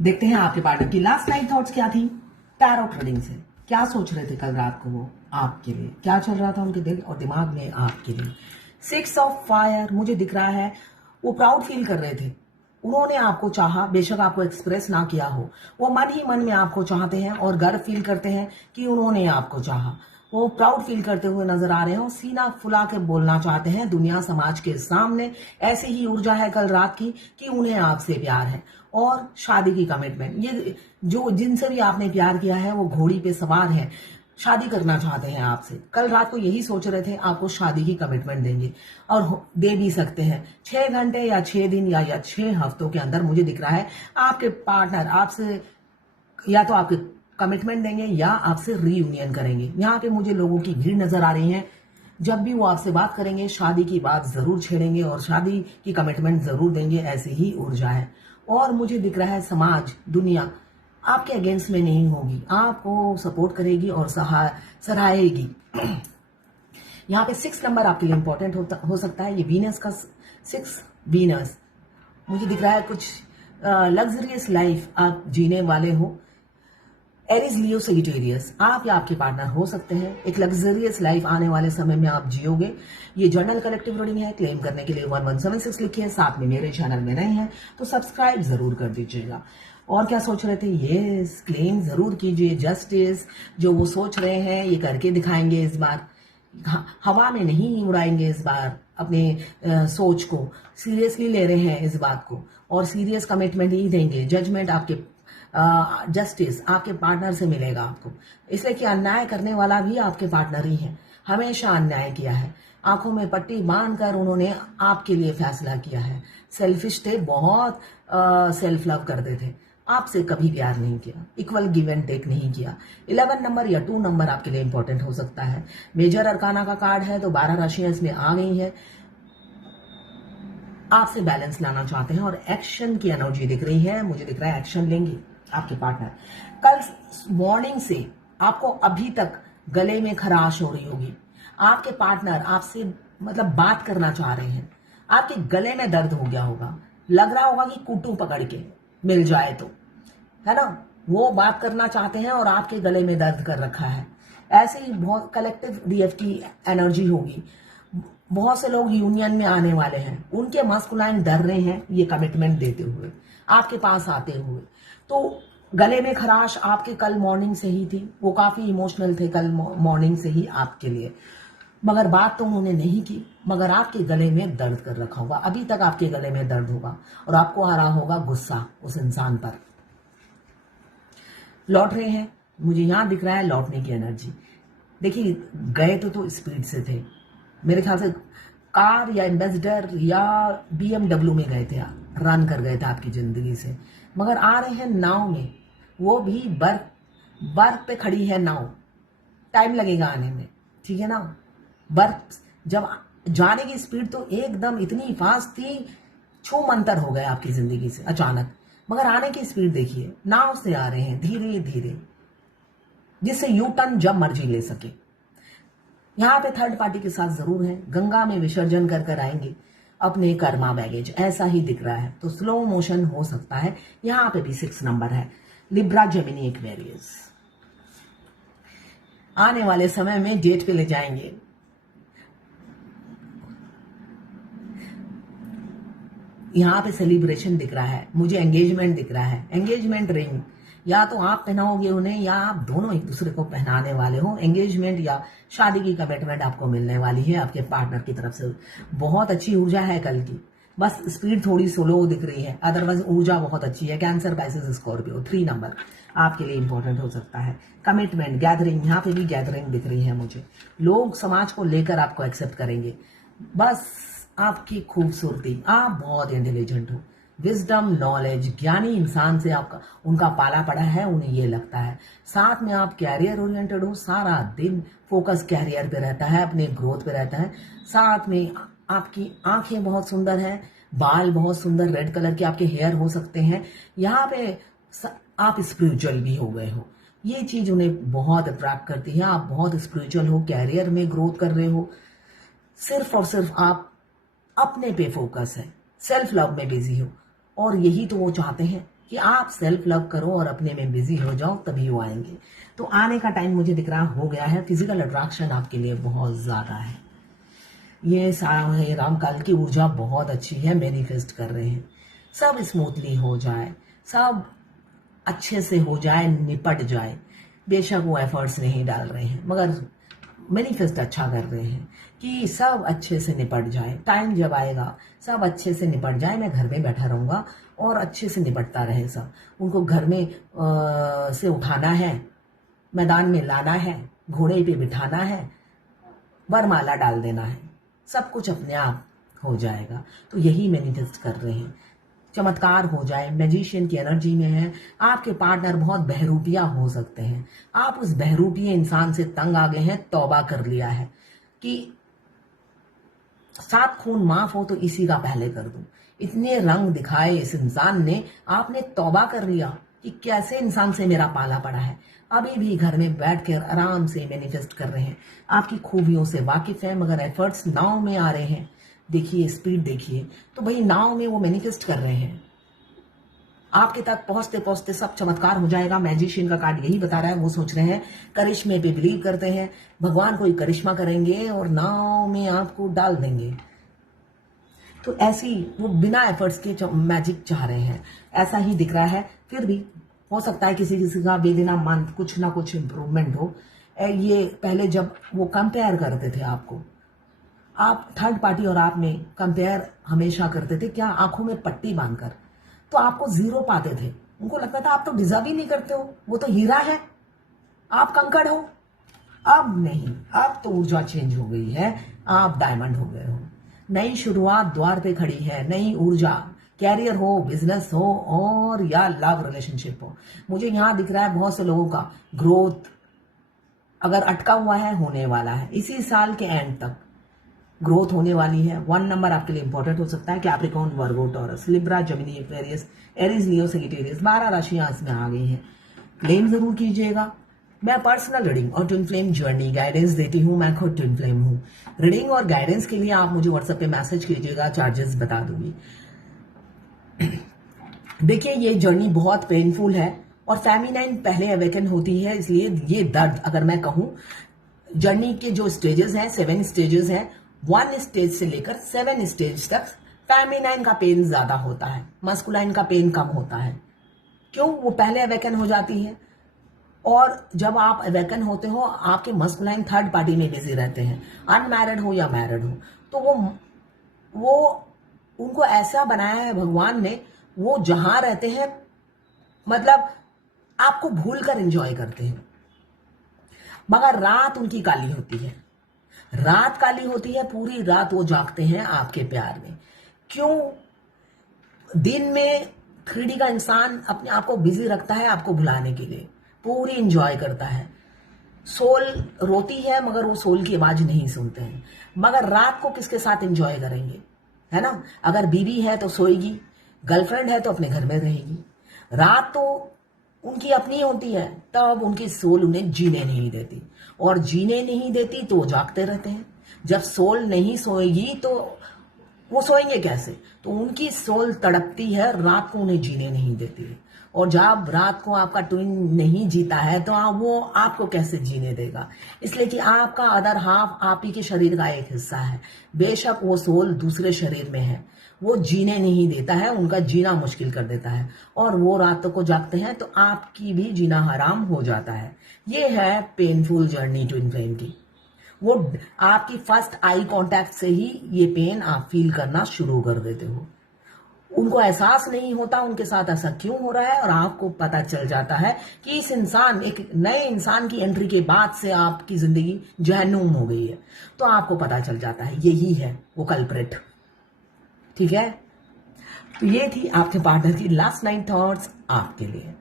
देखते हैं आपके पार्टनर की लास्ट नाइट थॉट्स क्या थी टैरो रीडिंग से। क्या सोच रहे थे कल रात को वो आपके लिए, क्या चल रहा था उनके दिल और दिमाग में आपके लिए। 6 ऑफ फायर मुझे दिख रहा है, वो प्राउड फील कर रहे थे। उन्होंने आपको चाहा, बेशक आपको एक्सप्रेस ना किया हो, वो मन ही मन में आपको चाहते हैं और गर्व फील करते हैं कि उन्होंने आपको चाहा। वो प्राउड फील करते हुए नजर आ रहे हैं और सीना फुला के बोलना चाहते हैं दुनिया समाज के सामने। ऐसी ही ऊर्जा है कल रात की कि उन्हें आपसे प्यार है और शादी की कमिटमेंट। ये जो जिनसे भी आपने प्यार किया है वो घोड़ी पे सवार है, शादी करना चाहते हैं आपसे। कल रात को यही सोच रहे थे आपको शादी की कमिटमेंट देंगे और दे भी सकते हैं। 6 घंटे या 6 दिन या 6 हफ्तों के अंदर मुझे दिख रहा है आपके पार्टनर आपसे या तो आपके कमिटमेंट देंगे या आपसे रीयूनियन करेंगे। यहाँ पे मुझे लोगों की भीड़ नजर आ रही है। जब भी वो आपसे बात करेंगे शादी की बात जरूर छेड़ेंगे और शादी की कमिटमेंट जरूर देंगे, ऐसी ही ऊर्जा है। और मुझे दिख रहा है समाज दुनिया आपके अगेंस्ट में नहीं होगी, आपको सपोर्ट करेगी और सराहेगी। यहाँ पे 6 नंबर आपके लिए इंपॉर्टेंट हो सकता है। ये वीनस का 6 वीनस मुझे दिख रहा है। कुछ लग्जरियस लाइफ आप जीने वाले हो। एरिस लियो सेजिटेरियस आप या आपके पार्टनर हो सकते हैं। एक लग्जरियस लाइफ आने वाले समय में आप जियोगे। ये जर्नल कलेक्टिव रीडिंग है। क्लेम करने के लिए 1176 लिखिए। साथ में मेरे चैनल में नए हैं तो सब्सक्राइब जरूर कर दीजिएगा। और क्या सोच रहे थे, ये क्लेम जरूर कीजिए। जस्टिस जो वो सोच रहे हैं ये करके दिखाएंगे इस बार। हवा में नहीं उड़ाएंगे इस बार अपने सोच को, सीरियसली ले रहे हैं इस बात को और सीरियस कमिटमेंट ही देंगे। जजमेंट आपके जस्टिस आपके पार्टनर से मिलेगा आपको, इसलिए कि अन्याय करने वाला भी आपके पार्टनर ही है। हमेशा अन्याय किया है, आंखों में पट्टी बांधकर उन्होंने आपके लिए फैसला किया है। सेल्फिश थे, बहुत सेल्फ लव करते थे, आपसे कभी प्यार नहीं किया, इक्वल गिव एंड टेक नहीं किया। 11 नंबर या 2 नंबर आपके लिए इंपॉर्टेंट हो सकता है। मेजर अरकाना का कार्ड है तो 12 राशियां इसमें आ गई है। आपसे बैलेंस लाना चाहते हैं और एक्शन की एनर्जी दिख रही है। मुझे दिख रहा है एक्शन लेंगे आपके पार्टनर। कल मॉर्निंग से आपको अभी तक गले में खराश हो रही होगी। आपके पार्टनर आपसे बात करना चाह रहे हैं, आपके गले में दर्द हो गया होगा, लग रहा होगा कि कुटू पकड़ के मिल जाए तो, है ना। वो बात करना चाहते हैं और आपके गले में दर्द कर रखा है। ऐसे ही बहुत कलेक्टिव डीएफ की एनर्जी होगी। बहुत से लोग यूनियन में आने वाले हैं, उनके मस्कुलाइन डर रहे हैं ये कमिटमेंट देते हुए, आपके पास आते हुए। तो गले में खराश आपके कल मॉर्निंग से ही थी, वो काफी इमोशनल थे कल मॉर्निंग से ही आपके लिए। मगर बात तो उन्होंने नहीं की, मगर आपके गले में दर्द कर रखा होगा। अभी तक आपके गले में दर्द होगा और आपको आ रहा होगा गुस्सा उस इंसान पर। लौट रहे हैं, मुझे यहां दिख रहा है लौटने की एनर्जी। देखिए गए तो स्पीड से थे, मेरे ख्याल से कार या एम्बेसडर या BMW में गए थे, रन कर गए थे आपकी जिंदगी से। मगर आ रहे हैं नाव में, वो भी बर्फ पे खड़ी है नाव, टाइम लगेगा आने में, ठीक है ना। बर्फ जब जाने की स्पीड तो एकदम इतनी फास्ट थी, छू मंतर हो गए आपकी जिंदगी से अचानक। मगर आने की स्पीड देखिए, नाव से आ रहे हैं धीरे धीरे, जिससे यू टर्न जब मर्जी ले सके। यहाँ पे थर्ड पार्टी के साथ जरूर है, गंगा में विसर्जन कर कर आएंगे अपने कर्मा बैगेज, ऐसा ही दिख रहा है। तो स्लो मोशन हो सकता है। यहाँ पे भी 6 नंबर है। लिब्रा जेमिनी एक्वेरियस आने वाले समय में डेट पे ले जाएंगे। यहाँ पे सेलिब्रेशन दिख रहा है, मुझे एंगेजमेंट दिख रहा है। एंगेजमेंट रिंग या तो आप पहनाओगे उन्हें या आप दोनों एक दूसरे को पहनाने वाले हो। एंगेजमेंट या शादी की कमिटमेंट आपको मिलने वाली है आपके पार्टनर की तरफ से। बहुत अच्छी ऊर्जा है कल की, बस स्पीड थोड़ी स्लो दिख रही है, अदरवाइज ऊर्जा बहुत अच्छी है। कैंसर, पाइसेस, स्कॉर्पियो 3 नंबर आपके लिए इंपॉर्टेंट हो सकता है। कमिटमेंट, गैदरिंग, यहाँ पे भी गैदरिंग दिख रही है मुझे। लोग समाज को लेकर आपको एक्सेप्ट करेंगे। बस आपकी खूबसूरती, आप बहुत इंटेलिजेंट हो, विजडम, नॉलेज, ज्ञानी इंसान से आपका उनका पाला पड़ा है, उन्हें ये लगता है। साथ में आप कैरियर ओरिएंटेड हो, सारा दिन फोकस कैरियर पे रहता है, अपने ग्रोथ पे रहता है। साथ में आपकी आंखें बहुत सुंदर हैं, बाल बहुत सुंदर रेड कलर के आपके हेयर हो सकते हैं। यहाँ पे आप स्पिरिचुअल भी हो गए हो, ये चीज उन्हें बहुत अट्रैक्ट करती है। आप बहुत स्पिरिचुअल हो, कैरियर में ग्रोथ कर रहे हो, सिर्फ और सिर्फ आप अपने पे फोकस है, सेल्फ लव में बिजी हो। और यही तो वो चाहते हैं कि आप सेल्फ लव करो और अपने में बिजी हो जाओ, तभी वो आएंगे। तो आने का टाइम मुझे दिख रहा हो गया है। फिजिकल अट्रैक्शन आपके लिए बहुत ज्यादा है। ये रामकाल की ऊर्जा बहुत अच्छी है, मैनिफेस्ट कर रहे हैं सब स्मूथली हो जाए, सब अच्छे से हो जाए, निपट जाए। बेशक वो एफर्ट्स नहीं डाल रहे हैं मगर मैनिफेस्ट अच्छा कर रहे हैं कि सब अच्छे से निपट जाए। टाइम जब आएगा सब अच्छे से निपट जाए, मैं घर में बैठा रहूंगा और अच्छे से निपटता रहे सब। उनको घर में से उठाना है, मैदान में लाना है, घोड़े पे बिठाना है, वरमाला डाल देना है, सब कुछ अपने आप हो जाएगा। तो यही मैनिफेस्ट कर रहे हैं, चमत्कार हो जाए। मैजिशियन की एनर्जी में है। आपके पार्टनर बहुत बहरूपिया हो सकते हैं, आप उस बहरूपिये इंसान से तंग आ गए हैं, तौबा कर लिया है कि 7 खून माफ हो तो इसी का पहले कर दूं। इतने रंग दिखाए इस इंसान ने, आपने तौबा कर लिया कि कैसे इंसान से मेरा पाला पड़ा है। अभी भी घर में बैठकर आराम से मैनिफेस्ट कर रहे हैं, आपकी खूबियों से वाकिफ है मगर एफर्ट्स नाव में आ रहे हैं। देखिए स्पीड देखिए, तो भाई नाव में वो मैनिफेस्ट कर रहे हैं। आपके तक पहुंचते पहुंचते सब चमत्कार हो जाएगा। मैजिशियन का कार्ड यही बता रहा है। वो सोच रहे हैं, करिश्मे पे बिलीव करते हैं, भगवान कोई करिश्मा करेंगे और नाव में आपको डाल देंगे। तो ऐसी वो बिना एफर्ट्स के मैजिक चाह रहे हैं, ऐसा ही दिख रहा है। फिर भी हो सकता है किसी किसी का बेदिना मन कुछ ना कुछ इम्प्रूवमेंट हो। ये पहले जब वो कंपेयर करते थे आपको, आप थर्ड पार्टी और आप में कंपेयर हमेशा करते थे, क्या आंखों में पट्टी बांधकर, तो आपको 0 पाते थे। उनको लगता था आप तो डिजर्व ही नहीं करते हो, वो तो हीरा है, आप कंकड़ हो। अब नहीं, अब तो ऊर्जा चेंज हो गई है, आप डायमंड हो गए हो। नई शुरुआत द्वार पे खड़ी है, नई ऊर्जा, कैरियर हो, बिजनेस हो और या लव रिलेशनशिप हो। मुझे यहां दिख रहा है बहुत से लोगों का ग्रोथ अगर अटका हुआ है, होने वाला है। इसी साल के एंड तक ग्रोथ होने वाली है। 1 नंबर आपके लिए इंपॉर्टेंट हो सकता है। Capricorn, Virgo, Taurus, Libra, Gemini, Aquarius, Aries, Leo, Sagittarius, 12 राशियां इसमें आ गई हैं। क्लेम जरूर कीजिएगा। मैं पर्सनल रीडिंग और ट्विन फ्लेम जर्नी गाइडेंस देती हूँ। मैं खुद ट्विन फ्लेम हूँ। रीडिंग और गाइडेंस के लिए आप मुझे व्हाट्सएप पे मैसेज कीजिएगा, चार्जेस बता दूंगी। देखिए ये जर्नी बहुत पेनफुल है और फेमिनाइन पहले अवेकन होती है, इसलिए ये दर्द, अगर मैं कहूं जर्नी के जो स्टेजेस हैं, 7 स्टेजेस हैं, 1 स्टेज से लेकर 7 स्टेज तक फेमिनाइन का पेन ज्यादा होता है, मस्कुलाइन का पेन कम होता है। क्यों? वो पहले अवेकन हो जाती है और जब आप अवेकन होते हो आपके मस्कुलाइन थर्ड पार्टी में बिजी रहते हैं, अनमैरिड हो या मैरिड हो। तो वो उनको ऐसा बनाया है भगवान ने, वो जहां रहते हैं मतलब आपको भूलकर एंजॉय करते हैं। मगर रात उनकी काली होती है, रात काली होती है, पूरी रात वो जागते हैं आपके प्यार में। क्यों? दिन में 3D का इंसान अपने आप को बिजी रखता है आपको भुलाने के लिए, पूरी एंजॉय करता है। सोल रोती है मगर वो सोल की आवाज नहीं सुनते हैं। मगर रात को किसके साथ एंजॉय करेंगे, है ना? अगर बीवी है तो सोएगी, गर्लफ्रेंड है तो अपने घर में रहेगी। रात तो उनकी अपनी होती है, तब उनकी सोल उन्हें जीने नहीं देती, और जीने नहीं देती तो वो जागते रहते हैं। जब सोल नहीं सोएगी तो वो सोएंगे कैसे? तो उनकी सोल तड़पती है, रात को उन्हें जीने नहीं देती है। और जब रात को आपका ट्विन नहीं जीता है तो वो आपको कैसे जीने देगा? इसलिए कि आपका अदर हाफ आप ही के शरीर का एक हिस्सा है, बेशक वो सोल दूसरे शरीर में है, वो जीने नहीं देता है, उनका जीना मुश्किल कर देता है। और वो रातों को जागते हैं तो आपकी भी जीना हराम हो जाता है। ये है पेनफुल जर्नी ट्विन फ्लेम की। वो आपकी फर्स्ट आई कांटेक्ट से ही ये पेन आप फील करना शुरू कर देते हो। उनको एहसास नहीं होता उनके साथ ऐसा क्यों हो रहा है, और आपको पता चल जाता है कि इस इंसान, एक नए इंसान की एंट्री के बाद से आपकी जिंदगी जहन्नुम हो गई है। तो आपको पता चल जाता है यही है वो कल्प्रिट। ठीक है, तो ये थी आपके पार्टनर की लास्ट 9 थॉट्स आपके लिए।